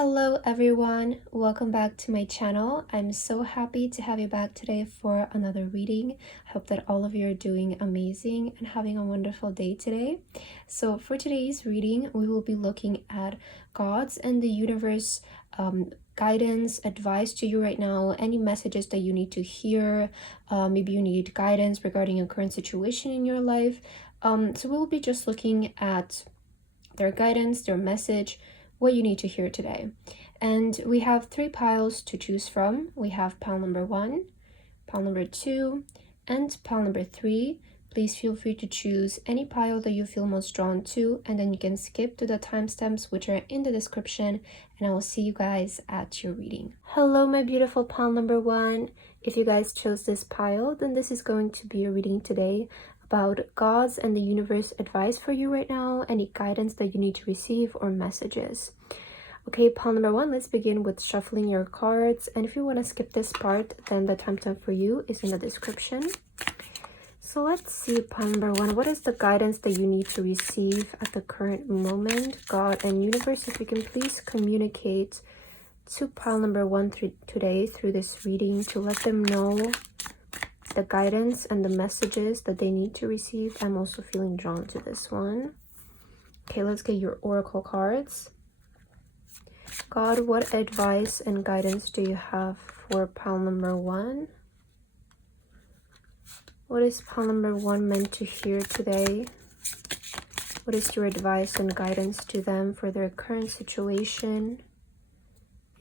Hello everyone, welcome back to my channel. I'm so happy to have you back today for another reading. I hope that all of you are doing amazing and having a wonderful day today. So for today's reading, we will be looking at God's and the universe guidance, advice to you right now, any messages that you need to hear. Maybe you need guidance regarding a current situation in your life. So we'll be just looking at their guidance, their message, what you need to hear today. And we have 3 piles to choose from. We have pile number 1, pile number 2, and pile number 3. Please feel free to choose any pile that you feel most drawn to, and then you can skip to the timestamps which are in the description, and I will see you guys at your reading. Hello my beautiful pile number 1. If you guys chose this pile, then this is going to be a reading today about God's and the universe advice for you right now, any guidance that you need to receive or messages. Okay, pile number 1, let's begin with shuffling your cards. And if you want to skip this part, then the timestamp for you is in the description. So let's see, pile number 1, what is the guidance that you need to receive at the current moment? God and universe, if you can please communicate to pile number 1 today through this reading to let them know the guidance and the messages that they need to receive. I'm also feeling drawn to this one. Okay, let's get your oracle cards. God, what advice and guidance do you have for pile number 1? What is pile number 1 meant to hear today? What is your advice and guidance to them for their current situation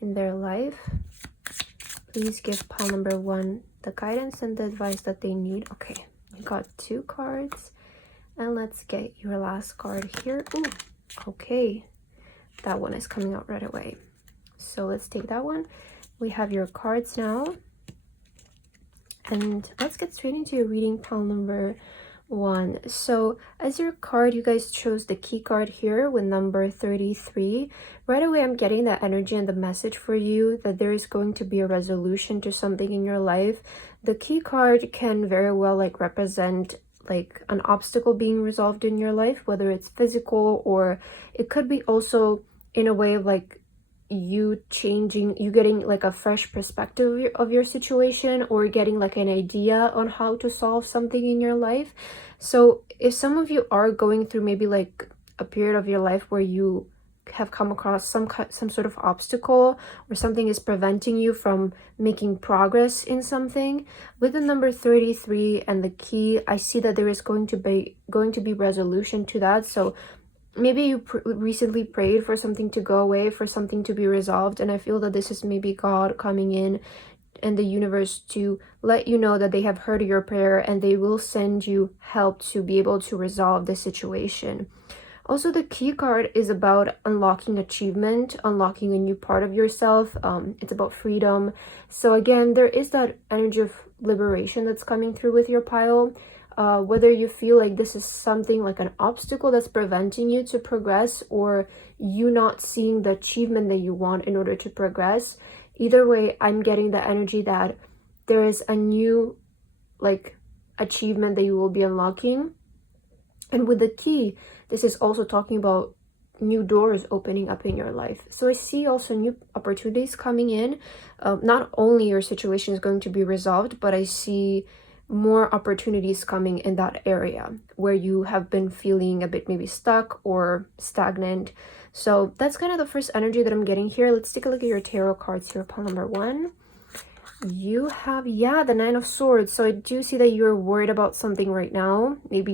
in their life? Please give pile number 1 the guidance and the advice that they need. Okay, we got 2 cards, and let's get your last card here. Ooh, okay, that one is coming out right away, so let's take that one. We have your cards now, and let's get straight into your reading, pile number 1. So as your card, you guys chose the key card here with number 33. Right away, I'm getting that energy and the message for you that there is going to be a resolution to something in your life. The key card can very well represent an obstacle being resolved in your life, whether it's physical, or it could be also in a way of you getting a fresh perspective of your situation, or getting an idea on how to solve something in your life. So if some of you are going through maybe a period of your life where you have come across some sort of obstacle, or something is preventing you from making progress in something, with the number 33 and the key, I see that there is going to be resolution to that. So maybe you recently prayed for something to go away, for something to be resolved, and I feel that this is maybe God coming in and the universe to let you know that they have heard your prayer and they will send you help to be able to resolve the situation. Also, the key card is about unlocking achievement, unlocking a new part of yourself. It's about freedom. So again, there is that energy of liberation that's coming through with your pile. Whether you feel like this is something like an obstacle that's preventing you to progress, or you not seeing the achievement that you want in order to progress, either way, I'm getting the energy that there is a new achievement that you will be unlocking. And with the key, this is also talking about new doors opening up in your life. So I see also new opportunities coming in. Not only your situation is going to be resolved, but I see more opportunities coming in that area where you have been feeling a bit maybe stuck or stagnant. So that's kind of the first energy that I'm getting here. Let's take a look at your tarot cards here, pile number 1. You have, the 9 of Swords. So I do see that you're worried about something right now. Maybe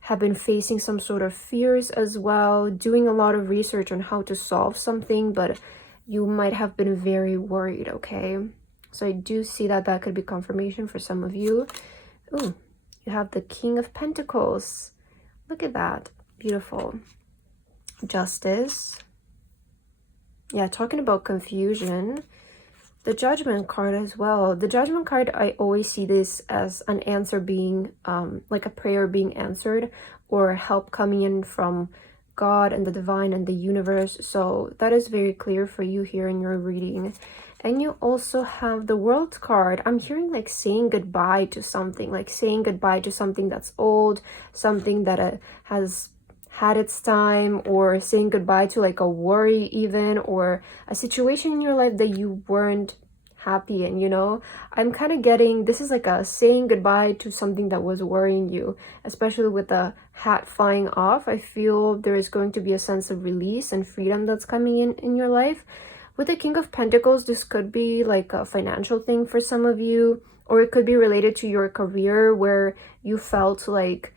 have been facing some sort of fears as well, doing a lot of research on how to solve something, but you might have been very worried, okay? So I do see that that could be confirmation for some of you. Ooh, you have the King of Pentacles. Look at that. Beautiful. Justice. Yeah, talking about confusion. The Judgment card as well. The Judgment card, I always see this as an answer being, like a prayer being answered, or help coming in from God and the divine and the universe. So that is very clear for you here in your reading. And you also have the World card. I'm hearing saying goodbye to something, saying goodbye to something that's old, something that has had its time, or saying goodbye to like a worry even, or a situation in your life that you weren't happy in, you know. I'm kind of getting this is like a saying goodbye to something that was worrying you, especially with the hat flying off. I feel there is going to be a sense of release and freedom that's coming in your life. With the King of Pentacles, this could be like a financial thing for some of you, or it could be related to your career where you felt like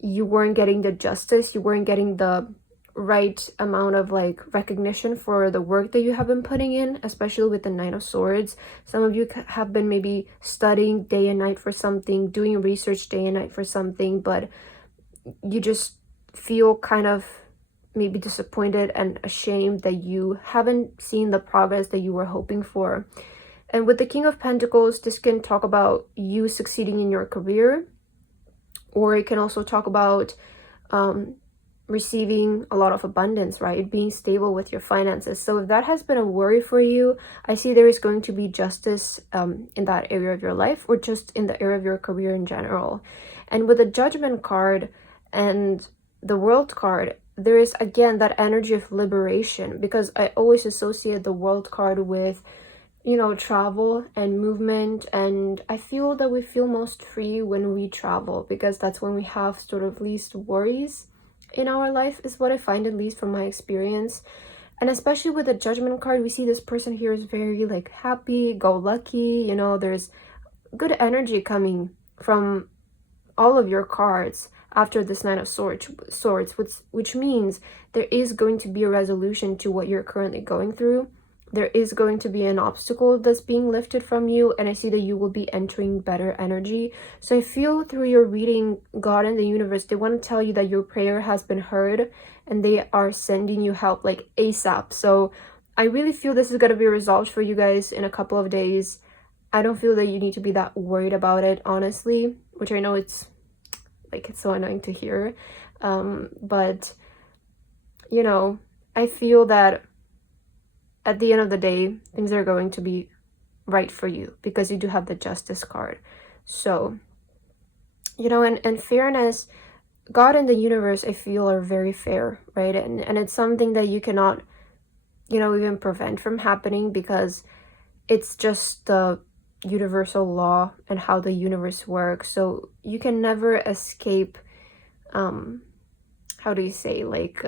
you weren't getting the justice, you weren't getting the right amount of like recognition for the work that you have been putting in, especially with the Nine of Swords. Some of you have been maybe studying day and night for something, doing research day and night for something, but you just feel kind of maybe disappointed and ashamed that you haven't seen the progress that you were hoping for. And with the King of Pentacles, this can talk about you succeeding in your career, or it can also talk about receiving a lot of abundance, right? Being stable with your finances. So if that has been a worry for you, I see there is going to be justice in that area of your life, or just in the area of your career in general. And with the Judgment card and the World card, there is again that energy of liberation, because I always associate the World card with, you know, travel and movement, and I feel that we feel most free when we travel, because that's when we have sort of least worries in our life, is what I find, at least from my experience. And especially with the Judgment card, we see this person here is very like happy go lucky, you know, there's good energy coming from all of your cards after this Nine of Swords, which means there is going to be a resolution to what you're currently going through. There is going to be an obstacle that's being lifted from you, and I see that you will be entering better energy. So I feel through your reading, God and the universe, they want to tell you that your prayer has been heard and they are sending you help like ASAP. So I really feel this is going to be resolved for you guys in a couple of days. I don't feel that you need to be that worried about it, honestly, which I know it's so annoying to hear. But, you know, I feel that at the end of the day, things are going to be right for you, because you do have the Justice card. So, you know, and fairness, God and the universe, I feel, are very fair, right? And it's something that you cannot, you know, even prevent from happening, because it's just the universal law and how the universe works. So you can never escape, how do you say, like,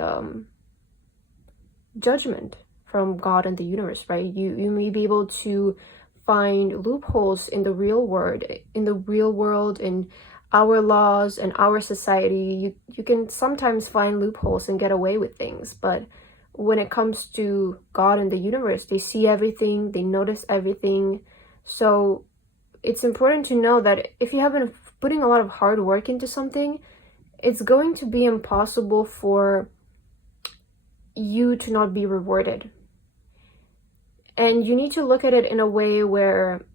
judgment from God and the universe, right? You may be able to find loopholes in the real world, in our laws and our society. You can sometimes find loopholes and get away with things, but when it comes to God and the universe, they see everything, they notice everything. So it's important to know that if you have been putting a lot of hard work into something, it's going to be impossible for you to not be rewarded. And you need to look at it in a way where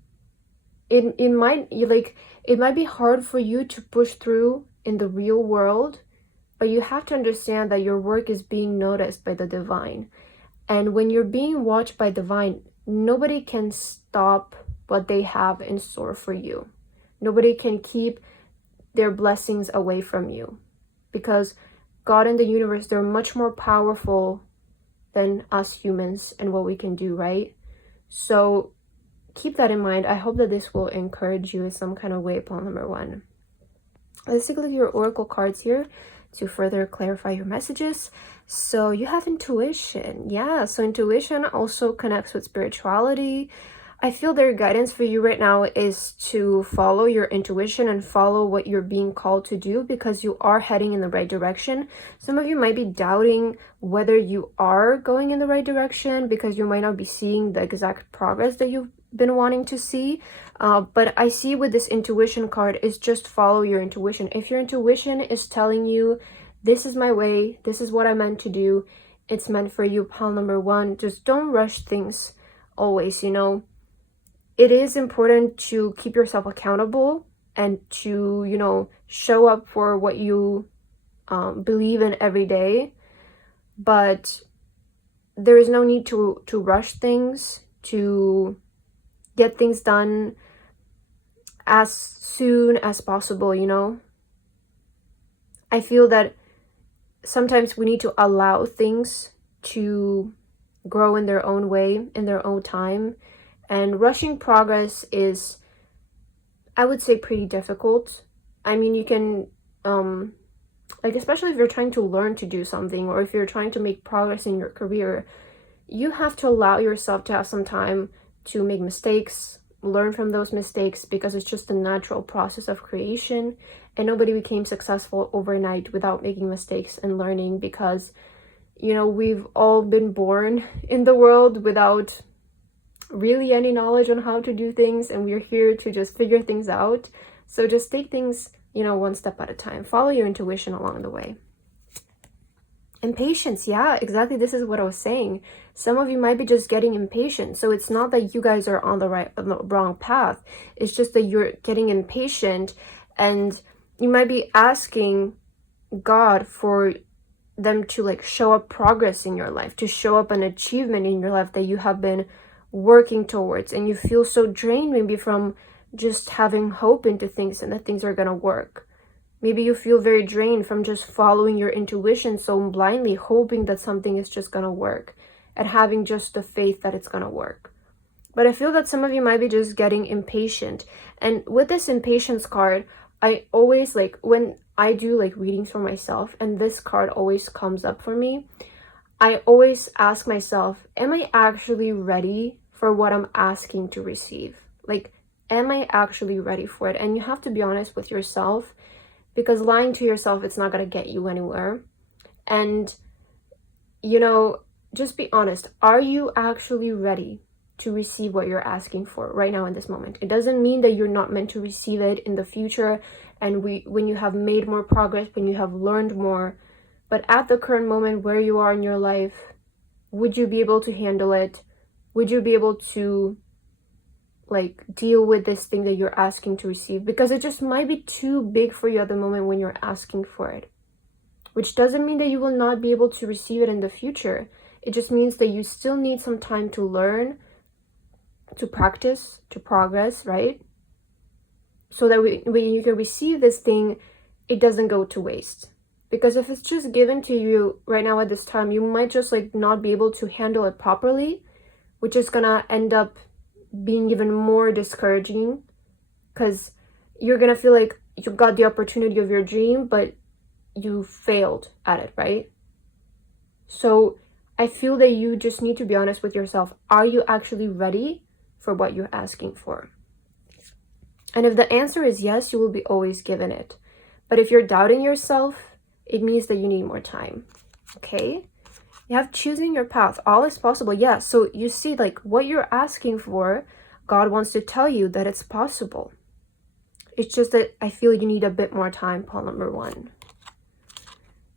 it might be hard for you to push through in the real world, but you have to understand that your work is being noticed by the divine. And when you're being watched by divine, nobody can stop what they have in store for you. Nobody can keep their blessings away from you, because God and the universe, they're much more powerful than us humans and what we can do, right? So keep that in mind. I hope that this will encourage you in some kind of way, pawn number one. Let's take a look at your oracle cards here to further clarify your messages. So you have intuition. Yeah, so intuition also connects with spirituality. I feel their guidance for you right now is to follow your intuition and follow what you're being called to do, because you are heading in the right direction. Some of you might be doubting whether you are going in the right direction, because you might not be seeing the exact progress that you've been wanting to see. But I see with this intuition card is just follow your intuition. If your intuition is telling you, this is my way, this is what I meant to do, it's meant for you, pile number one. Just don't rush things always, you know. It is important to keep yourself accountable and to, you know, show up for what you believe in every day. But there is no need to rush things, to get things done as soon as possible, you know. I feel that sometimes we need to allow things to grow in their own way, in their own time. And rushing progress is, I would say, pretty difficult. I mean, you can, like, especially if you're trying to learn to do something, or if you're trying to make progress in your career, you have to allow yourself to have some time to make mistakes, learn from those mistakes, because it's just a natural process of creation. And nobody became successful overnight without making mistakes and learning, because, you know, we've all been born in the world without really any knowledge on how to do things, and we're here to just figure things out. So just take things, you know, one step at a time. Follow your intuition along the way. Impatience, yeah, exactly. This is what I was saying. Some of you might be just getting impatient. So it's not that you guys are on the wrong path. It's just that you're getting impatient, and you might be asking God for them to like show up progress in your life, to show up an achievement in your life that you have been working towards, and you feel so drained maybe from just having hope into things and that things are gonna work. Maybe you feel very drained from just following your intuition so blindly, hoping that something is just gonna work, and having just the faith that it's gonna work. But I feel that some of you might be just getting impatient. And with this impatience card, I always, like, when I do like readings for myself and this card always comes up for me, I always ask myself, am I actually ready for what I'm asking to receive? Like, am I actually ready for it? And you have to be honest with yourself, because lying to yourself, it's not going to get you anywhere. And, you know, just be honest. Are you actually ready to receive what you're asking for right now in this moment? It doesn't mean that you're not meant to receive it in the future, and when you have made more progress, when you have learned more. But at the current moment where you are in your life, would you be able to handle it? Would you be able to like deal with this thing that you're asking to receive? Because it just might be too big for you at the moment when you're asking for it, which doesn't mean that you will not be able to receive it in the future. It just means that you still need some time to learn, to practice, to progress, right? So that when you can receive this thing, it doesn't go to waste. Because if it's just given to you right now at this time, you might just like not be able to handle it properly, which is gonna end up being even more discouraging, because you're gonna feel like you got the opportunity of your dream, but you failed at it, right? So I feel that you just need to be honest with yourself. Are you actually ready for what you're asking for? And if the answer is yes, you will be always given it. But if you're doubting yourself, it means that you need more time. Okay? You have choosing your path. All is possible. Yeah. So you see, like, what you're asking for, God wants to tell you that it's possible. It's just that I feel you need a bit more time, pole number 1.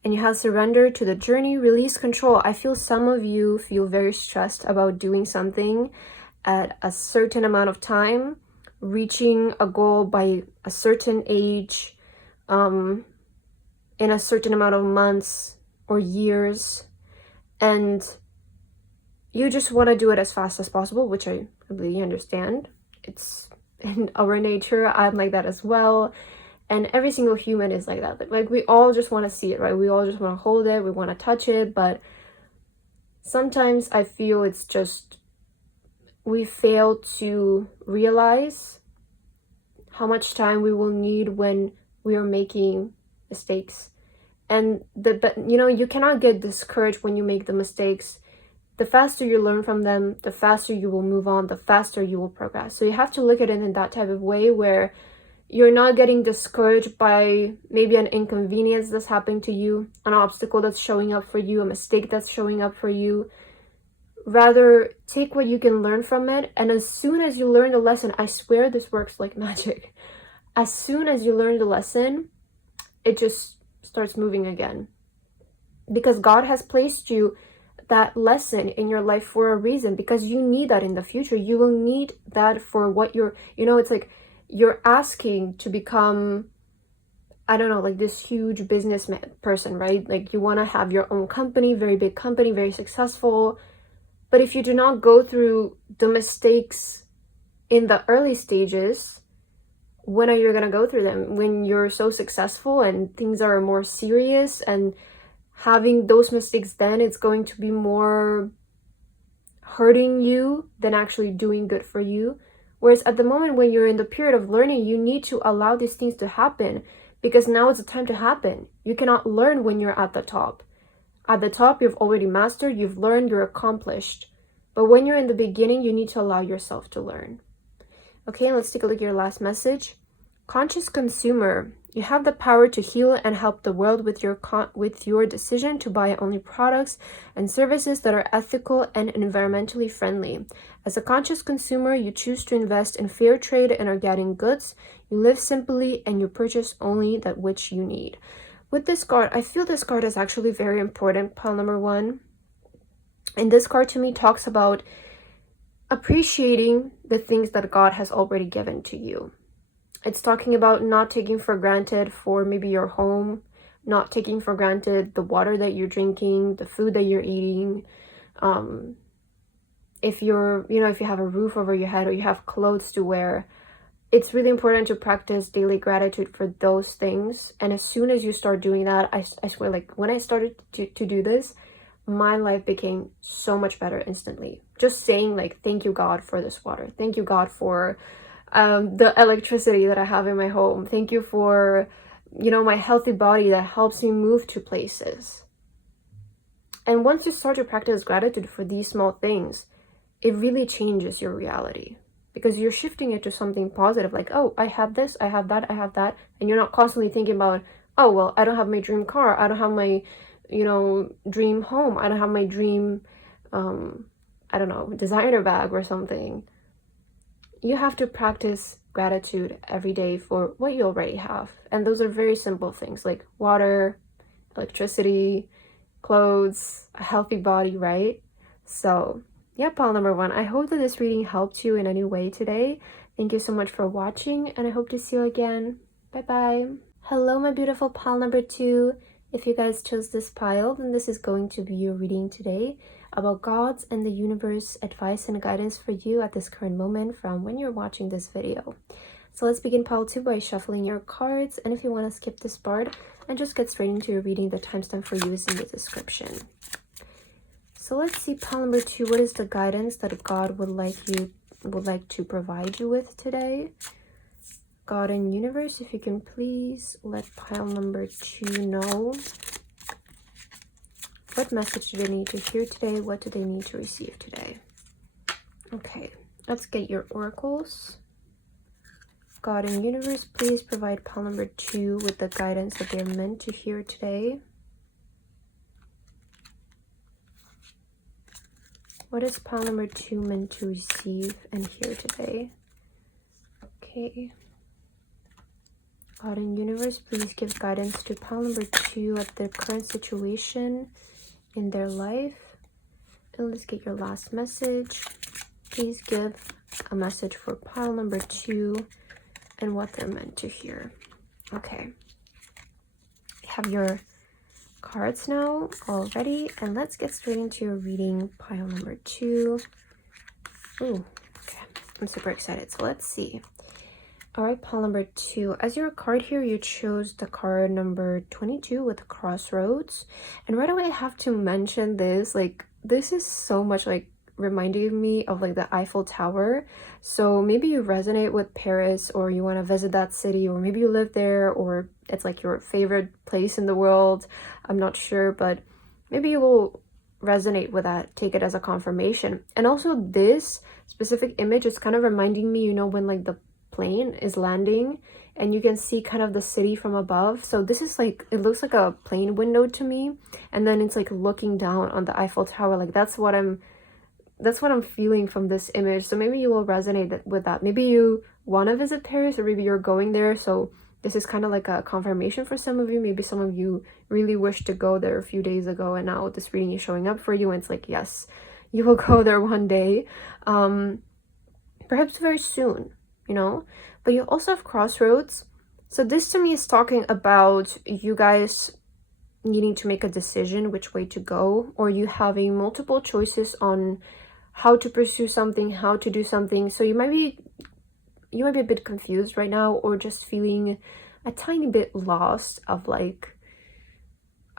And you have surrender to the journey, release control. I feel some of you feel very stressed about doing something at a certain amount of time, reaching a goal by a certain age, in a certain amount of months or years, and you just want to do it as fast as possible, which I completely understand. It's in our nature. I'm like that as well, and every single human is like that. Like, we all just want to see it, right? We all just want to hold it, we want to touch it, but sometimes I feel it's just we fail to realize how much time we will need when we are making mistakes. And but you know, you cannot get discouraged when you make the mistakes. The faster you learn from them, the faster you will move on, the faster you will progress. So you have to look at it in that type of way, where you're not getting discouraged by maybe an inconvenience that's happening to you, an obstacle that's showing up for you, a mistake that's showing up for you. Rather, take what you can learn from it, and as soon as you learn the lesson, I swear this works like magic. As soon as you learn the lesson, it just starts moving again. Because God has placed you that lesson in your life for a reason, because you need that in the future. You will need that for what you're, you know, it's like you're asking to become, I don't know, like this huge business person, right? Like, you want to have your own company, very big company, very successful. But if you do not go through the mistakes in the early stages, when are you going to go through them? When you're so successful and things are more serious and having those mistakes then, it's going to be more hurting you than actually doing good for you. Whereas at the moment when you're in the period of learning, you need to allow these things to happen, because now it's the time to happen. You cannot learn when you're at the top. At the top, you've already mastered, you've learned, you're accomplished. But when you're in the beginning, you need to allow yourself to learn. Okay, let's take a look at your last message. Conscious consumer, you have the power to heal and help the world with your decision to buy only products and services that are ethical and environmentally friendly. As a conscious consumer, you choose to invest in fair trade and organic goods. You live simply and you purchase only that which you need. With this card, I feel this card is actually very important, pile number 1. And this card to me talks about appreciating the things that God has already given to you. It's talking about not taking for granted for maybe your home, not taking for granted the water that you're drinking, the food that you're eating. If if you have a roof over your head or you have clothes to wear, it's really important to practice daily gratitude for those things. And as soon as you start doing that, I swear, like when I started to do this, my life became so much better instantly. Just saying like, thank you God for this water. Thank you God for the electricity that I have in my home. Thank you for, my healthy body that helps me move to places. And once you start to practice gratitude for these small things, it really changes your reality, because you're shifting it to something positive. Like, oh, I have this, I have that, I have that. And you're not constantly thinking about, oh, well, I don't have my dream car. I don't have my, dream home. I don't have my dream, designer bag or something. You have to practice gratitude every day for what you already have. And those are very simple things like water, electricity, clothes, a healthy body, right? So yeah, pile number 1, I hope that this reading helped you in any way today. Thank you so much for watching, and I hope to see you again. Bye-bye. Hello, my beautiful pile number 2. If you guys chose this pile, then this is going to be your reading today about God's and the universe advice and guidance for you at this current moment from when you're watching this video. So let's begin pile 2 by shuffling your cards. And if you want to skip this part and just get straight into your reading, the timestamp for you is in the description. So let's see, pile number 2, what is the guidance that God would like to provide you with today? God and universe, if you can please let pile number 2 know. What message do they need to hear today? What do they need to receive today? Okay, let's get your oracles. God and universe, please provide pile number 2 with the guidance that they're meant to hear today. What is pile number 2 meant to receive and hear today? Okay. God and universe, please give guidance to pile number 2 at their current situation in their life. And let's get your last message. Please give a message for pile number 2 and what they're meant to hear. Okay. You have your cards now all ready, and let's get straight into your reading, pile number 2. Ooh, okay. I'm super excited. So let's see. All right, pile number 2. As your card here, you chose the card number 22 with crossroads. And right away, I have to mention this. Like, this is so much like reminding me of like the Eiffel Tower. So maybe you resonate with Paris, or you want to visit that city, or maybe you live there, or it's like your favorite place in the world. I'm not sure, but maybe you will resonate with that. Take it as a confirmation. And also this specific image is kind of reminding me, when like the plane is landing and you can see kind of the city from above. So this is like, it looks like a plane window to me, and then it's like looking down on the Eiffel Tower. Like that's what I'm feeling from this image. So maybe you will resonate with that. Maybe you want to visit Paris, or maybe you're going there. So this is kind of like a confirmation for some of you. Maybe some of you really wished to go there a few days ago, and now this reading is showing up for you, and it's like, yes, you will go there one day, perhaps very soon, but you also have crossroads. So this to me is talking about you guys needing to make a decision which way to go, or you having multiple choices on how to pursue something, how to do something. So you might be a bit confused right now, or just feeling a tiny bit lost of like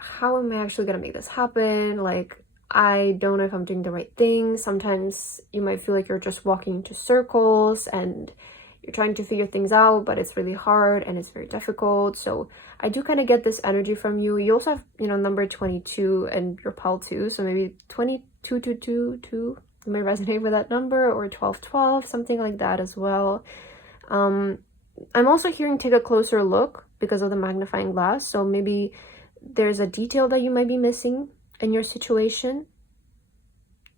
how am I actually gonna make this happen? Like, I don't know if I'm doing the right thing. Sometimes you might feel like you're just walking into circles and you're trying to figure things out, but it's really hard and it's very difficult. So I do kind of get this energy from you. You also have, you know, number 22 and your pal too. So maybe 2222 you may resonate with that number, or 1212, something like that as well. I'm also hearing take a closer look because of the magnifying glass. So maybe there's a detail that you might be missing in your situation.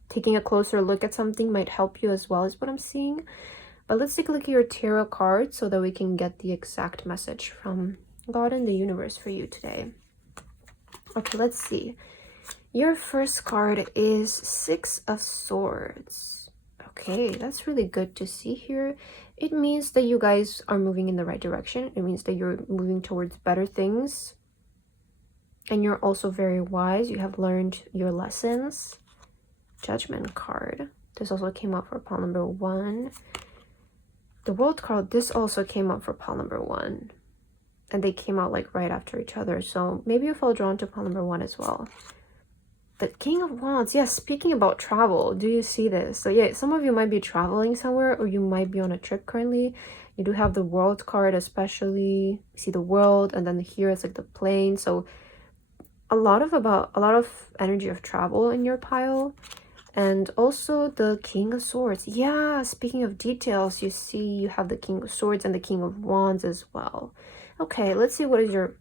Taking a closer look at something might help you as well, is what I'm seeing. But let's take a look at your tarot card so that we can get the exact message from God and the universe for you today. Okay, let's see. Your first card is Six of Swords. Okay, that's really good to see here. It means that you guys are moving in the right direction. It means that you're moving towards better things. And you're also very wise. You have learned your lessons. Judgment card. This also came up for pile number 1. The World card, this also came up for pile number 1. And they came out like right after each other. So maybe you felt drawn to pile number 1 as well. The King of Wands. Yes, speaking about travel, do you see this? So yeah, some of you might be traveling somewhere, or you might be on a trip currently. You do have the World card, especially. You see the World, and then here it's like the plane. So a lot of energy of travel in your pile. And also the King of Swords. Yeah, speaking of details, you see you have the King of Swords and the King of Wands as well. Okay, let's see what is your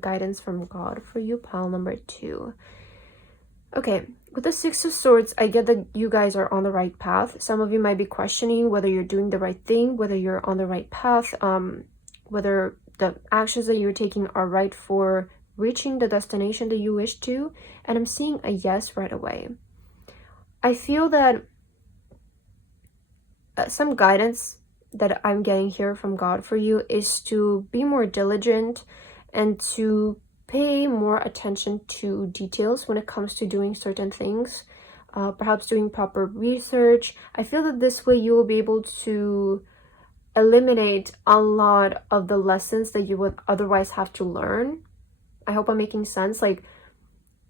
guidance from God for you, pile number 2. Okay, with the Six of Swords, I get that you guys are on the right path. Some of you might be questioning whether you're doing the right thing, whether you're on the right path, whether the actions that you're taking are right for reaching the destination that you wish to. And I'm seeing a yes right away. I feel that some guidance that I'm getting here from God for you is to be more diligent and to pay more attention to details when it comes to doing certain things, perhaps doing proper research. I feel that this way you will be able to eliminate a lot of the lessons that you would otherwise have to learn. I hope I'm making sense. Like,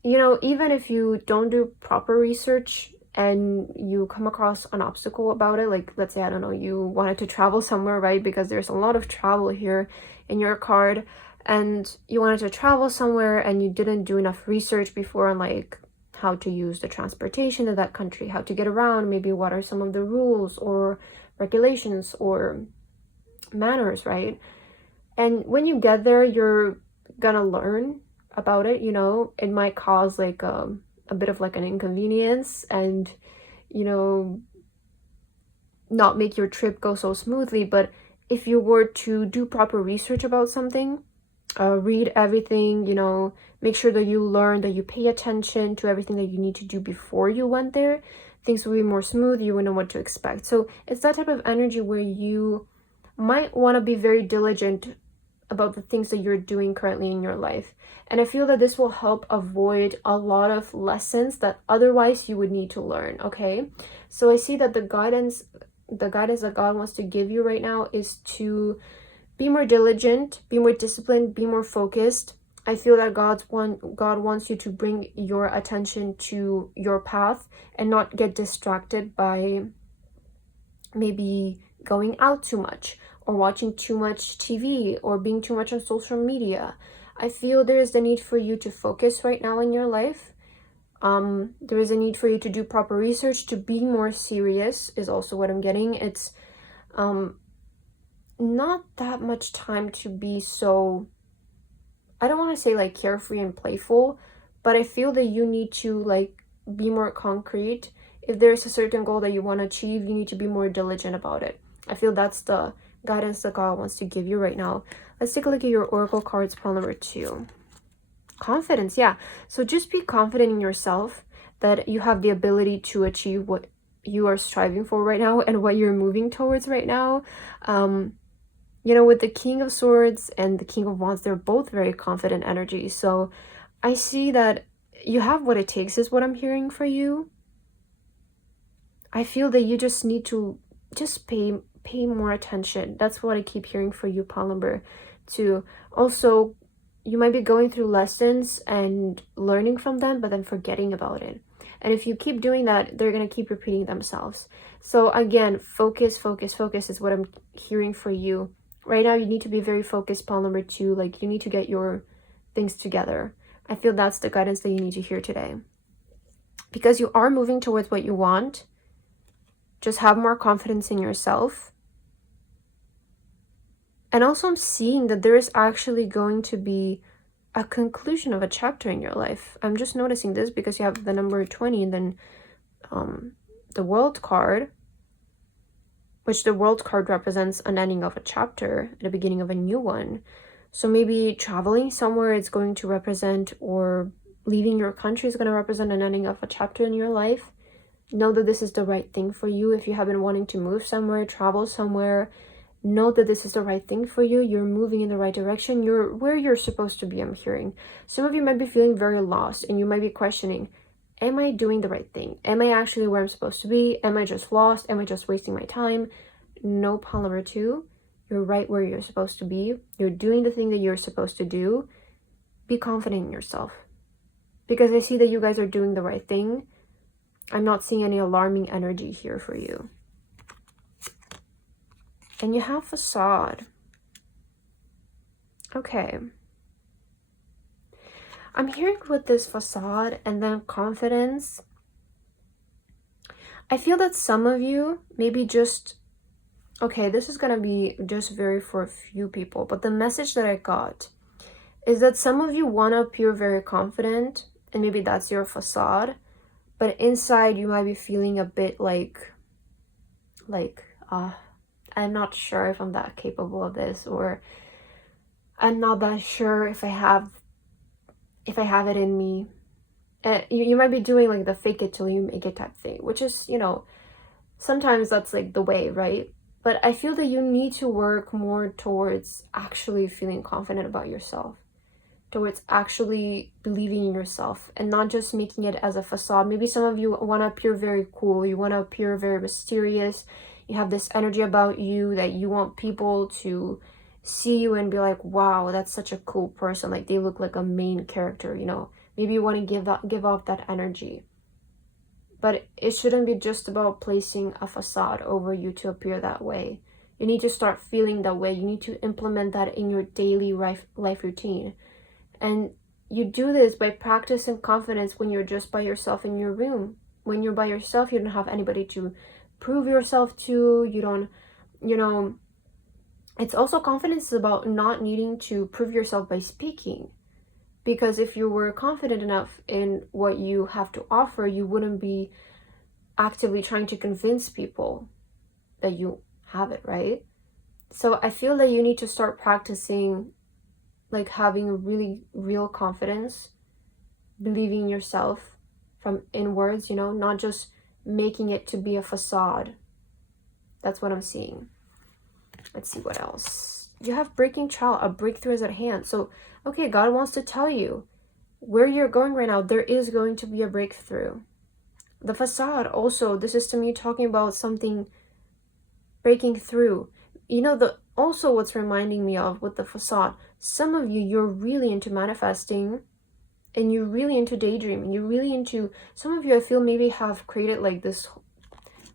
you know, even if you don't do proper research and you come across an obstacle about it, like let's say, I don't know, you wanted to travel somewhere, right? Because there's a lot of travel here in your card, and you wanted to travel somewhere and you didn't do enough research before on like how to use the transportation of that country, how to get around, maybe what are some of the rules or regulations or manners, right? And when you get there, you're gonna learn about it. You know, it might cause like a bit of like an inconvenience, and you know, not make your trip go so smoothly. But if you were to do proper research about something, read everything, you know, make sure that you learn, that you pay attention to everything that you need to do before you went there, things will be more smooth. You will know what to expect. So it's that type of energy where you might want to be very diligent about the things that you're doing currently in your life. And I feel that this will help avoid a lot of lessons that otherwise you would need to learn. Okay, so I see that the guidance that God wants to give you right now is to be more diligent, be more disciplined, be more focused. I feel that God wants you to bring your attention to your path and not get distracted by maybe going out too much or watching too much TV or being too much on social media. I feel there is the need for you to focus right now in your life. There is a need for you to do proper research, to be more serious is also what I'm getting. It's not that much time to be so, I don't want to say like carefree and playful, but I feel that you need to like be more concrete. If there's a certain goal that you want to achieve, you need to be more diligent about it. I feel that's the guidance that God wants to give you right now. Let's take a look at your oracle cards, pile number 2. Confidence, yeah. So just be confident in yourself that you have the ability to achieve what you are striving for right now and what you're moving towards right now. You know, with the King of Swords and the King of Wands, they're both very confident energies. So I see that you have what it takes is what I'm hearing for you. I feel that you just need to just pay more attention. That's what I keep hearing for you, pile number 2. Also, you might be going through lessons and learning from them, but then forgetting about it. And if you keep doing that, they're going to keep repeating themselves. So again, focus, focus, focus is what I'm hearing for you. Right now, you need to be very focused, pile number 2. Like, you need to get your things together. I feel that's the guidance that you need to hear today. Because you are moving towards what you want. Just have more confidence in yourself. And also I'm seeing that there is actually going to be a conclusion of a chapter in your life. I'm just noticing this because you have the number 20 and then the World card, which the World card represents an ending of a chapter, the beginning of a new one. So maybe traveling somewhere is going to represent, or leaving your country is going to represent an ending of a chapter in your life. Know that this is the right thing for you. If you have been wanting to move somewhere, travel somewhere, know that this is the right thing for you. You're moving in the right direction. You're where you're supposed to be, I'm hearing. Some of you might be feeling very lost and you might be questioning, am I doing the right thing? Am I actually where I'm supposed to be? Am I just lost? Am I just wasting my time? No, pile number 2. You're right where you're supposed to be. You're doing the thing that you're supposed to do. Be confident in yourself. Because I see that you guys are doing the right thing. I'm not seeing any alarming energy here for you. And you have facade. Okay. I'm hearing with this facade and then confidence. I feel that some of you maybe just, okay, this is going to be just very for a few people, but the message that I got is that some of you want to appear very confident, and maybe that's your facade, but inside you might be feeling a bit like I'm not sure if I'm that capable of this, or I'm not that sure if I have it in me. You might be doing like the fake it till you make it type thing, which is, you know, sometimes that's like the way, right? But I feel that you need to work more towards actually feeling confident about yourself, towards actually believing in yourself and not just making it as a facade. Maybe some of you want to appear very cool. You want to appear very mysterious. You have this energy about you that you want people to see you and be like, wow, that's such a cool person. Like, they look like a main character, you know. Maybe you want to give off that energy. But it shouldn't be just about placing a facade over you to appear that way. You need to start feeling that way. You need to implement that in your daily life routine. And you do this by practicing confidence when you're just by yourself in your room. When you're by yourself, you don't have anybody to prove yourself to. You don't, you know, it's also confidence about not needing to prove yourself by speaking. Because if you were confident enough in what you have to offer, you wouldn't be actively trying to convince people that you have it, right? So I feel that you need to start practicing, like, having a really real confidence, believing in yourself from inwards, you know, not just making it to be a facade. That's what I'm seeing. Let's see what else. You have breaking trial, a breakthrough is at hand. So, okay, God wants to tell you where you're going right now, there is going to be a breakthrough. The facade also, this is to me talking about something breaking through. You know, also what's reminding me of with the facade, some of you, you're really into manifesting and you're really into daydreaming. You're really into, some of you I feel maybe have created like this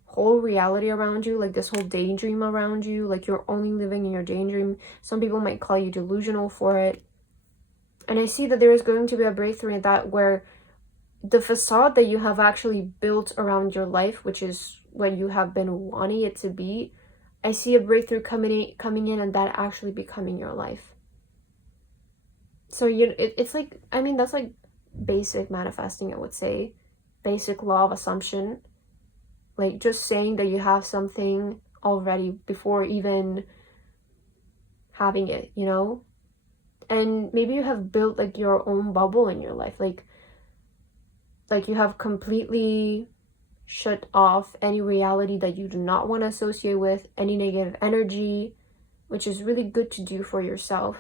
whole reality around you, like this whole daydream around you, like you're only living in your daydream. Some people might call you delusional for it. And I see that there is going to be a breakthrough in that, where the facade that you have actually built around your life, which is what you have been wanting it to be, I see a breakthrough coming in and that actually becoming your life. So it's like, I mean, that's like basic manifesting, I would say. Basic law of assumption. Like just saying that you have something already before even having it, you know? And maybe you have built like your own bubble in your life. Like you have completely shut off any reality that you do not want to associate with, any negative energy, which is really good to do for yourself.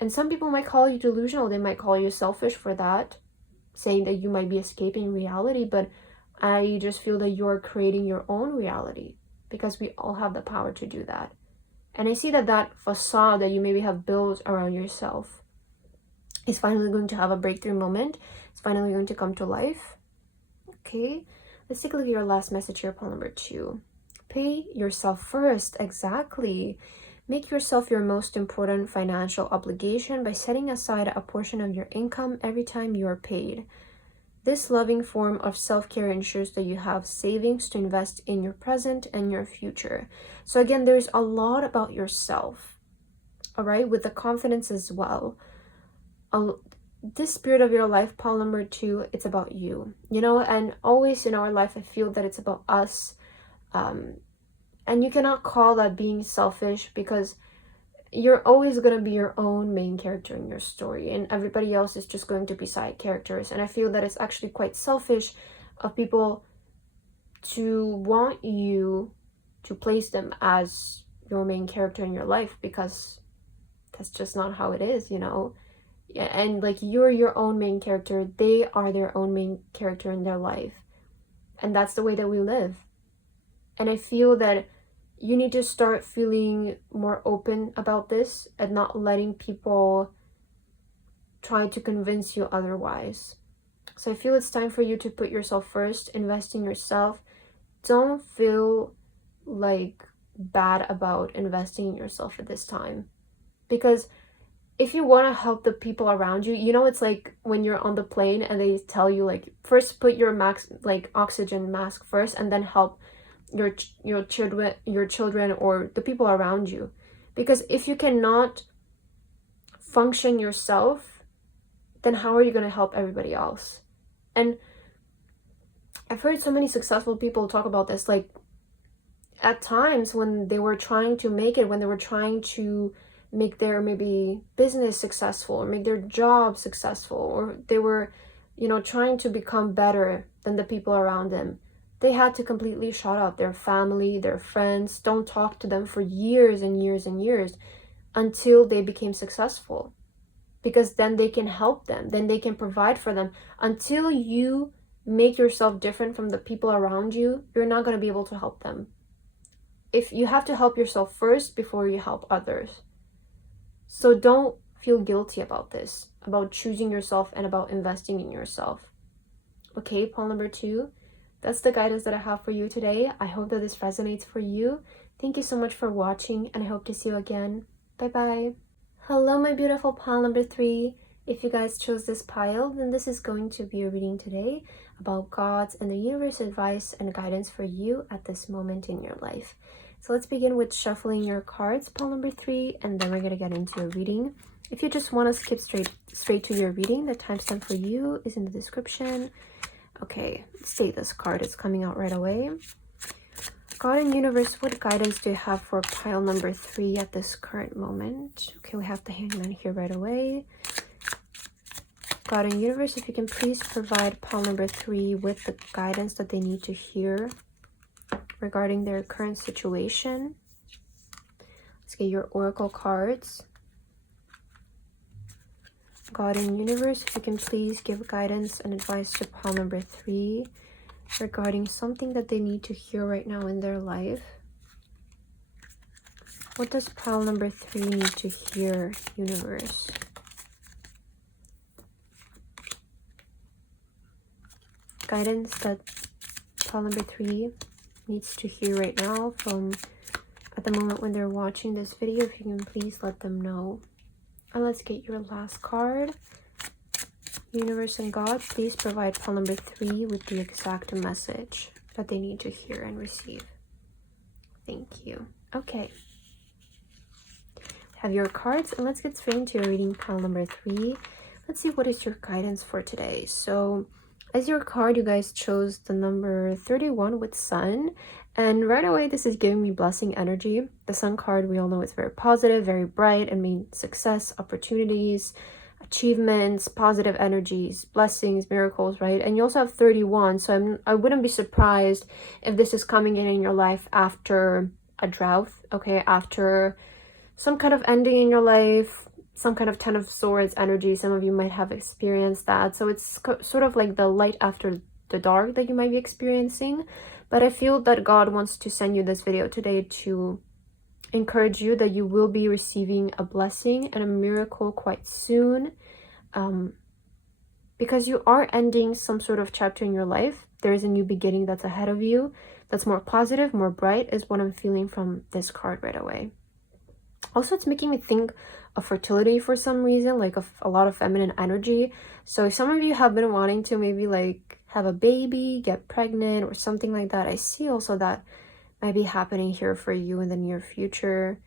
And some people might call you delusional. They might call you selfish for that, saying that you might be escaping reality. But I just feel that you're creating your own reality, because we all have the power to do that. And I see that facade that you maybe have built around yourself, He's finally going to have a breakthrough moment. It's finally going to come to life. Okay, let's take a look at your last message here, pile number 2. Pay yourself first. Exactly. Make yourself your most important financial obligation by setting aside a portion of your income every time you are paid. This loving form of self-care ensures that you have savings to invest in your present and your future. So again, there's a lot about yourself, all right, with the confidence as well. This spirit of your life, pile number 2, it's about you, you know, and always in our life, I feel that it's about us. And you cannot call that being selfish, because you're always going to be your own main character in your story, and everybody else is just going to be side characters. And I feel that it's actually quite selfish of people to want you to place them as your main character in your life, because that's just not how it is, you know. And like, you're your own main character, they are their own main character in their life, and that's the way that we live. And I feel that you need to start feeling more open about this and not letting people try to convince you otherwise. So I feel it's time for you to put yourself first, invest in yourself. Don't feel like bad about investing in yourself at this time, because if you want to help the people around you, you know, it's like when you're on the plane and they tell you, like, first put your oxygen mask first, and then help your children or the people around you. Because if you cannot function yourself, then how are you going to help everybody else? And I've heard so many successful people talk about this, like, at times when they were trying to make it, when they were trying to make their maybe business successful, or make their job successful, or they were, you know, trying to become better than the people around them, they had to completely shut up their family, their friends, don't talk to them for years and years and years until they became successful. Because then they can help them, then they can provide for them. Until you make yourself different from the people around you, you're not going to be able to help them. If you have to help yourself first before you help others. So don't feel guilty about this, about choosing yourself and about investing in yourself. Okay, pile number 2. That's the guidance that I have for you today. I hope that this resonates for you. Thank you so much for watching, and I hope to see you again. Bye-bye. Hello, my beautiful pile number 3. If you guys chose this pile, then this is going to be a reading today about God's and the universe advice and guidance for you at this moment in your life. So let's begin with shuffling your cards, pile number 3, and then we're going to get into a reading. If you just want to skip straight to your reading, the timestamp for you is in the description. Okay, let's take this card. It's coming out right away. God and universe, what guidance do you have for pile number 3 at this current moment? Okay, we have the Hangman here right away. God and universe, if you can please provide pile number 3 with the guidance that they need to hear regarding their current situation. Let's get your oracle cards. God and universe, if you can please give guidance and advice to pile number 3 regarding something that they need to hear right now in their life. What does pile number 3 need to hear, universe? Guidance that pile number 3 needs to hear right now from at the moment when they're watching this video. If you can please let them know. And let's get your last card. Universe and God, please provide pile number 3 with the exact message that they need to hear and receive. Thank you. Okay. Have your cards, and let's get straight into your reading, pile number 3. Let's see what is your guidance for today. So as your card, you guys chose the number 31 with Sun. And right away, this is giving me blessing energy. The Sun card, we all know, it's very positive, very bright, and means success, opportunities, achievements, positive energies, blessings, miracles, right? And you also have 31, so I wouldn't be surprised if this is coming in your life after a drought, okay? After some kind of ending in your life, some kind of 10 of Swords energy. Some of you might have experienced that. So it's sort of like the light after the dark that you might be experiencing. But I feel that God wants to send you this video today to encourage you that you will be receiving a blessing and a miracle quite soon. because you are ending some sort of chapter in your life. There is a new beginning that's ahead of you, that's more positive, more bright, is what I'm feeling from this card right away. Also, it's making me think of fertility for some reason, like a lot of feminine energy. So if some of you have been wanting to maybe like have a baby, get pregnant or something like that, I see also that might be happening here for you in the near future.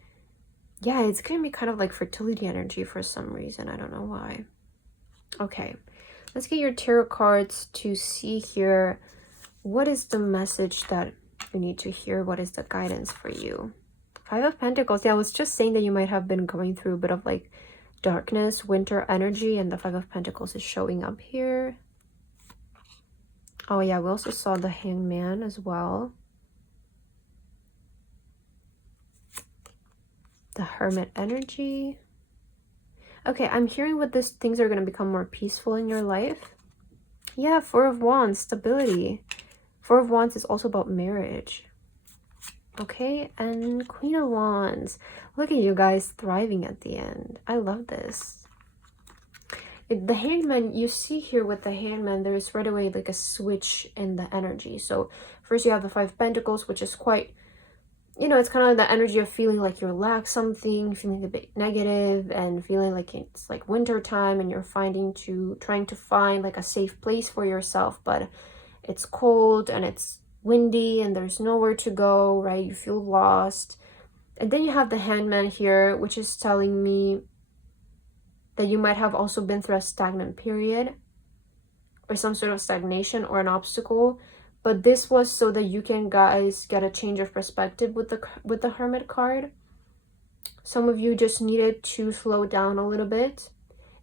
Yeah, it's gonna be kind of like fertility energy for some reason. I don't know why. Okay, let's get your tarot cards to see here. What is the message that you need to hear? What is the guidance for you? Five of Pentacles. Yeah, I was just saying that you might have been going through a bit of like darkness, winter energy, and the Five of Pentacles is showing up here. Oh yeah, we also saw the Hangman as well. The Hermit energy. Okay, I'm hearing what these things are going to become more peaceful in your life. Yeah, Four of Wands, stability. Four of Wands is also about marriage. Okay, and Queen of Wands. Look at you guys thriving at the end. I love this. The Hangman, you see here with the Hangman, there is right away like a switch in the energy. So first you have the Five of Pentacles, which is quite, you know, it's kind of like the energy of feeling like you lack something, feeling a bit negative, and feeling like it's like winter time and you're trying to find like a safe place for yourself, but it's cold and it's windy and there's nowhere to go, right? You feel lost. And then you have the Hangman here, which is telling me that you might have also been through a stagnant period or some sort of stagnation or an obstacle, but this was so that you can guys get a change of perspective with the Hermit card. Some of you just needed to slow down a little bit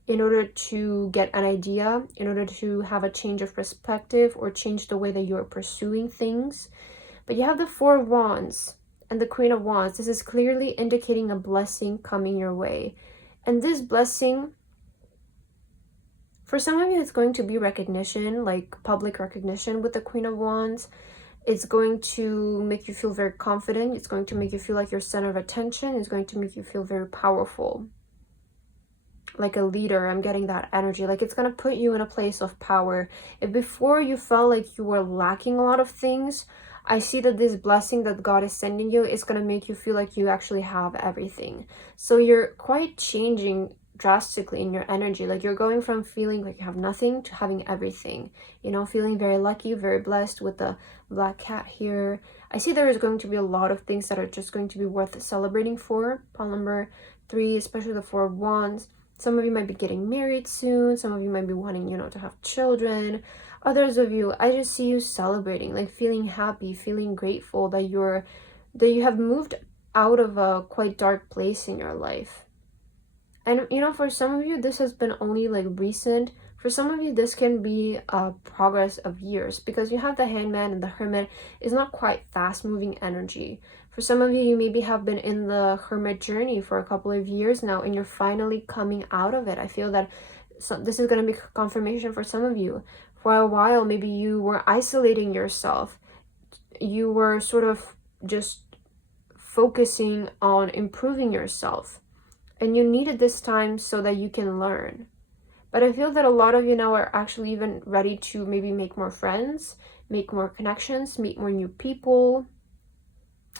in order to get an idea, in order to have a change of perspective or change the way that you're pursuing things. But you have the Four of Wands and the Queen of Wands. This is clearly indicating a blessing coming your way. And this blessing, for some of you, it's going to be recognition, like public recognition with the Queen of Wands. It's going to make you feel very confident. It's going to make you feel like you're center of attention. It's going to make you feel very powerful. Like a leader, I'm getting that energy. Like it's going to put you in a place of power. If before you felt like you were lacking a lot of things, I see that this blessing that God is sending you is going to make you feel like you actually have everything. So you're quite changing drastically in your energy. Like you're going from feeling like you have nothing to having everything. You know, feeling very lucky, very blessed with the black cat here. I see there is going to be a lot of things that are just going to be worth celebrating for. Pile number 3, especially the Four of Wands. Some of you might be getting married soon. Some of you might be wanting, you know, to have children. Others of you, I just see you celebrating, like feeling happy, feeling grateful that you have moved out of a quite dark place in your life. And, you know, for some of you, this has been only like recent. For some of you, this can be a progress of years because you have the Hangman and the Hermit is not quite fast moving energy. For some of you, you maybe have been in the Hermit journey for a couple of years now and you're finally coming out of it. I feel that this is going to be confirmation for some of you. For a while, maybe you were isolating yourself. You were sort of just focusing on improving yourself. And you needed this time so that you can learn. But I feel that a lot of you now are actually even ready to maybe make more friends, make more connections, meet more new people.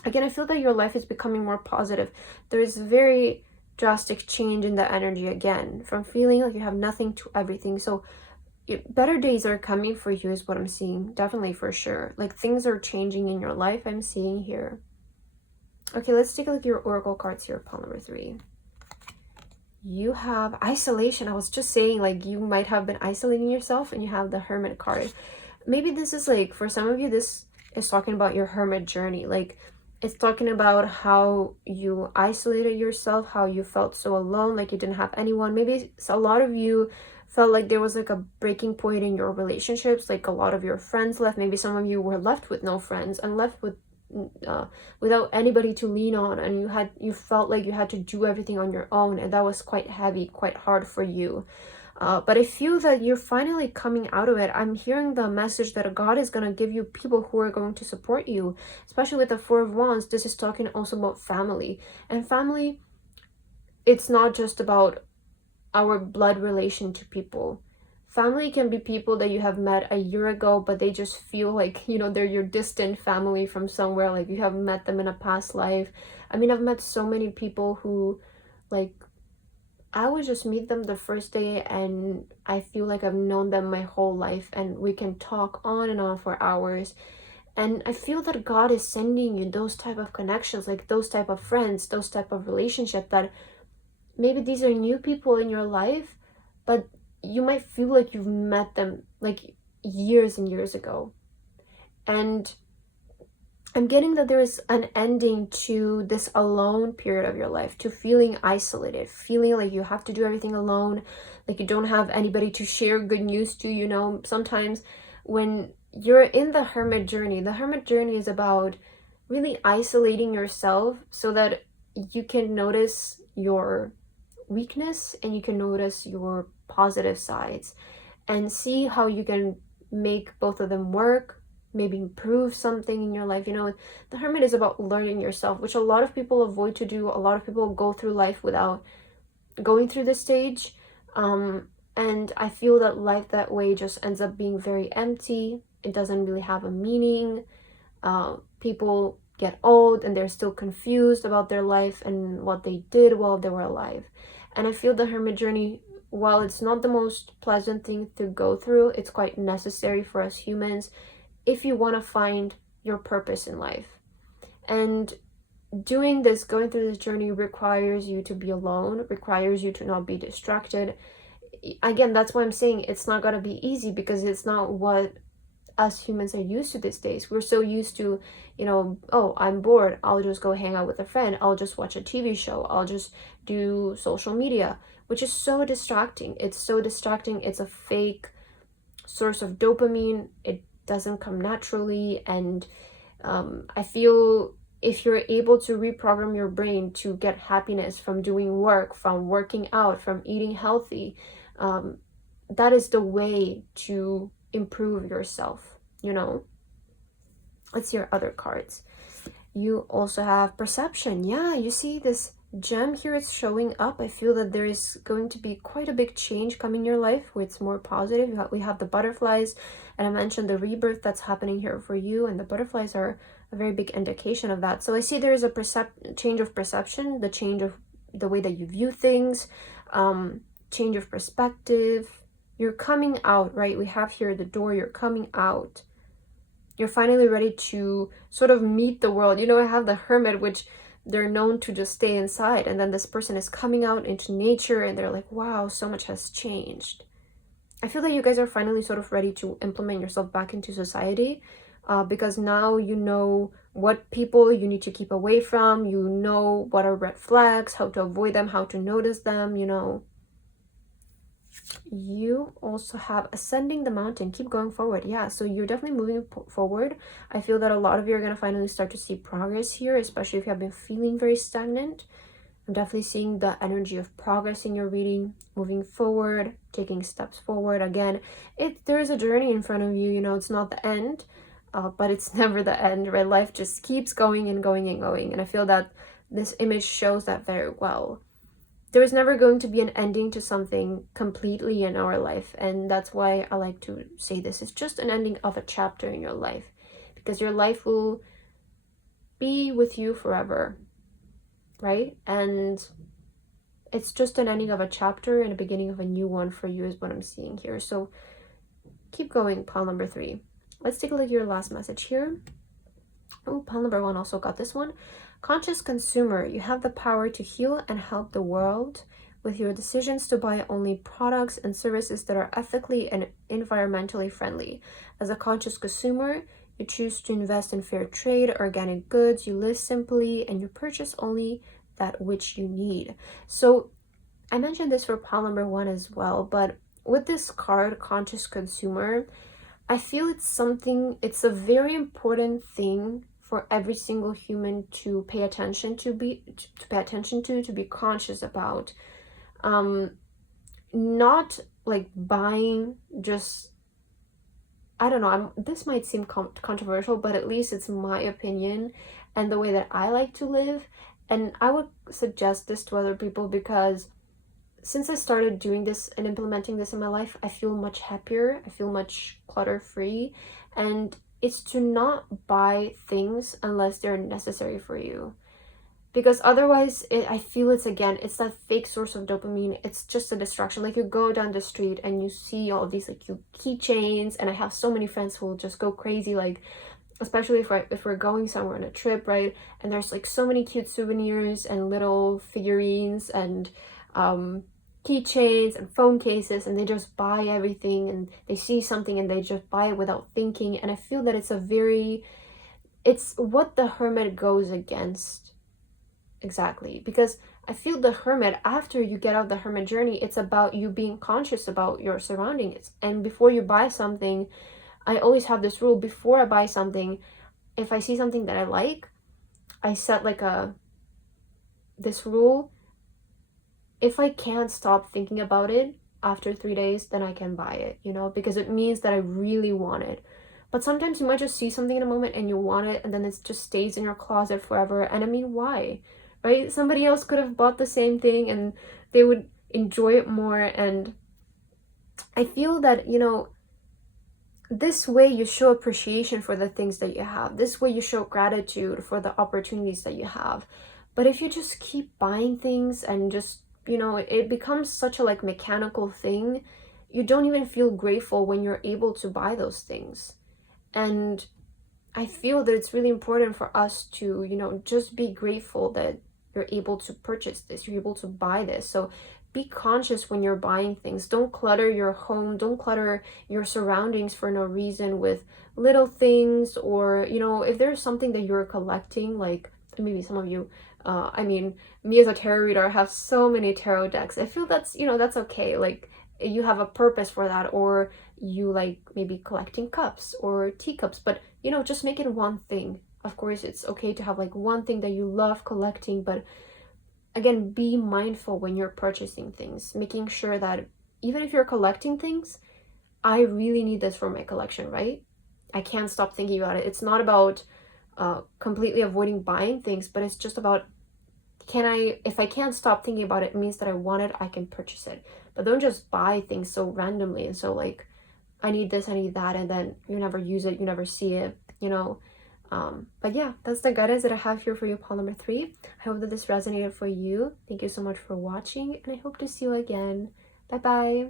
Again, I feel that your life is becoming more positive. There's very drastic change in the energy again, from feeling like you have nothing to everything. So better days are coming for you is what I'm seeing, definitely, for sure. Like things are changing in your life, I'm seeing here. Okay, let's take a look at your oracle cards here, pile number 3. You have isolation. I was just saying, like, you might have been isolating yourself, and you have the Hermit card. Maybe this is like, for some of you, this is talking about your Hermit journey. Like, it's talking about how you isolated yourself, how you felt so alone, like you didn't have anyone. Maybe a lot of you felt like there was like a breaking point in your relationships, like a lot of your friends left. Maybe some of you were left with no friends and left with without anybody to lean on, and you felt like you had to do everything on your own, and that was quite heavy, quite hard for you. But I feel that you're finally coming out of it. I'm hearing the message that God is going to give you people who are going to support you, especially with the Four of Wands. This is talking also about family. And family, it's not just about our blood relation to people. Family can be people that you have met a year ago, but they just feel like, you know, they're your distant family from somewhere, like you have met them in a past life. I mean, I've met so many people who, like, I would just meet them the first day and I feel like I've known them my whole life, and we can talk on and on for hours. And I feel that God is sending you those type of connections, like those type of friends, those type of relationship, that maybe these are new people in your life, but you might feel like you've met them like years and years ago. And I'm getting that there is an ending to this alone period of your life, to feeling isolated, feeling like you have to do everything alone, like you don't have anybody to share good news to. You know, sometimes when you're in the hermit journey is about really isolating yourself so that you can notice your weakness and you can notice your positive sides and see how you can make both of them work, maybe improve something in your life. You know, the hermit is about learning yourself, which a lot of people avoid to do. A lot of people go through life without going through this stage. And I feel that life that way just ends up being very empty. It doesn't really have a meaning. People get old and they're still confused about their life and what they did while they were alive. And I feel the hermit journey, while it's not the most pleasant thing to go through, it's quite necessary for us humans if you want to find your purpose in life. And doing this, going through this journey, requires you to be alone, requires you to not be distracted. Again, that's why I'm saying it's not going to be easy, because it's not what us humans are used to these days. We're so used to, you know, oh, I'm bored, I'll just go hang out with a friend, I'll just watch a TV show, I'll just do social media, which is so distracting. It's so distracting. It's a fake source of dopamine. It doesn't come naturally. And I feel if you're able to reprogram your brain to get happiness from doing work, from working out, from eating healthy, that is the way to improve yourself, you know. Let's see your other cards. You also have perception. Yeah, you see this gem here, it's showing up. I feel that there is going to be quite a big change coming in your life where it's more positive. We have the butterflies, and I mentioned the rebirth that's happening here for you, and the butterflies are a very big indication of that. So I see there is a change of perception, the change of the way that you view things, change of perspective. You're coming out, right? We have here the door, you're coming out. You're finally ready to sort of meet the world. You know, I have the hermit, which they're known to just stay inside, and then this person is coming out into nature and they're like, wow, so much has changed. I feel that you guys are finally sort of ready to implement yourself back into society, because now you know what people you need to keep away from, you know what are red flags, how to avoid them, how to notice them, you know. You also have ascending the mountain, keep going forward. Yeah, so you're definitely moving forward. I feel that a lot of you are going to finally start to see progress here, especially if you have been feeling very stagnant. I'm definitely seeing the energy of progress in your reading, moving forward, taking steps forward. Again, there is a journey in front of you, you know, it's not the end, but it's never the end, right? Life just keeps going and going and going, and I feel that this image shows that very well. There is never going to be an ending to something completely in our life, and that's why I like to say this is just an ending of a chapter in your life, because your life will be with you forever, right? And it's just an ending of a chapter and a beginning of a new one for you is what I'm seeing here. So keep going, pile number 3. Let's take a look at your last message here. Oh, pile number 1 also got this one. Conscious consumer, you have the power to heal and help the world with your decisions to buy only products and services that are ethically and environmentally friendly. As a conscious consumer, you choose to invest in fair trade, organic goods, you live simply, and you purchase only that which you need. So I mentioned this for pile number 1 as well, but with this card, conscious consumer, I feel it's a very important thing for every single human to pay attention to, be conscious about. Not like buying just, I don't know, this might seem controversial, but at least it's my opinion and the way that I like to live. And I would suggest this to other people, because since I started doing this and implementing this in my life, I feel much happier. I feel much clutter-free. And it's to not buy things unless they're necessary for you. Because otherwise, I feel it's that fake source of dopamine. It's just a distraction. Like, you go down the street and you see all of these like cute keychains, and I have so many friends who will just go crazy, like, especially if we're going somewhere on a trip, right? And there's like so many cute souvenirs and little figurines and keychains and phone cases, and they just buy everything, and they see something and they just buy it without thinking. And I feel that it's what the hermit goes against. Exactly, because I feel the hermit, after you get out the hermit journey, it's about you being conscious about your surroundings. And before you buy something, I always have this rule: before I buy something, if I see something that I like, I set like this rule: if I can't stop thinking about it after 3 days, then I can buy it, because it means that I really want it. But sometimes you might just see something in a moment and you want it, and then it just stays in your closet forever. And I mean, why? Right? Somebody else could have bought the same thing and they would enjoy it more. And I feel that, this way you show appreciation for the things that you have. This way you show gratitude for the opportunities that you have. But if you just keep buying things and just, it becomes such a like mechanical thing, you don't even feel grateful when you're able to buy those things. And I feel that it's really important for us to, just be grateful that you're able to purchase this, you're able to buy this. So be conscious when you're buying things. Don't clutter your home, don't clutter your surroundings for no reason with little things. Or, if there's something that you're collecting, like maybe some of you, me as a tarot reader, I have so many tarot decks. I feel that's okay. Like, you have a purpose for that. Or you like maybe collecting cups or teacups, but just make it one thing. Of course, it's okay to have like one thing that you love collecting, but again, be mindful when you're purchasing things, making sure that even if you're collecting things, I really need this for my collection, right? I can't stop thinking about it. It's not about completely avoiding buying things, but it's just about, if I can't stop thinking about it, it means that I want it, I can purchase it. But don't just buy things so randomly and so like, I need this, I need that, and then you never use it, you never see it, But yeah, that's the guidance that I have here for you, pile number 3. I hope that this resonated for you. Thank you so much for watching, and I hope to see you again. Bye bye.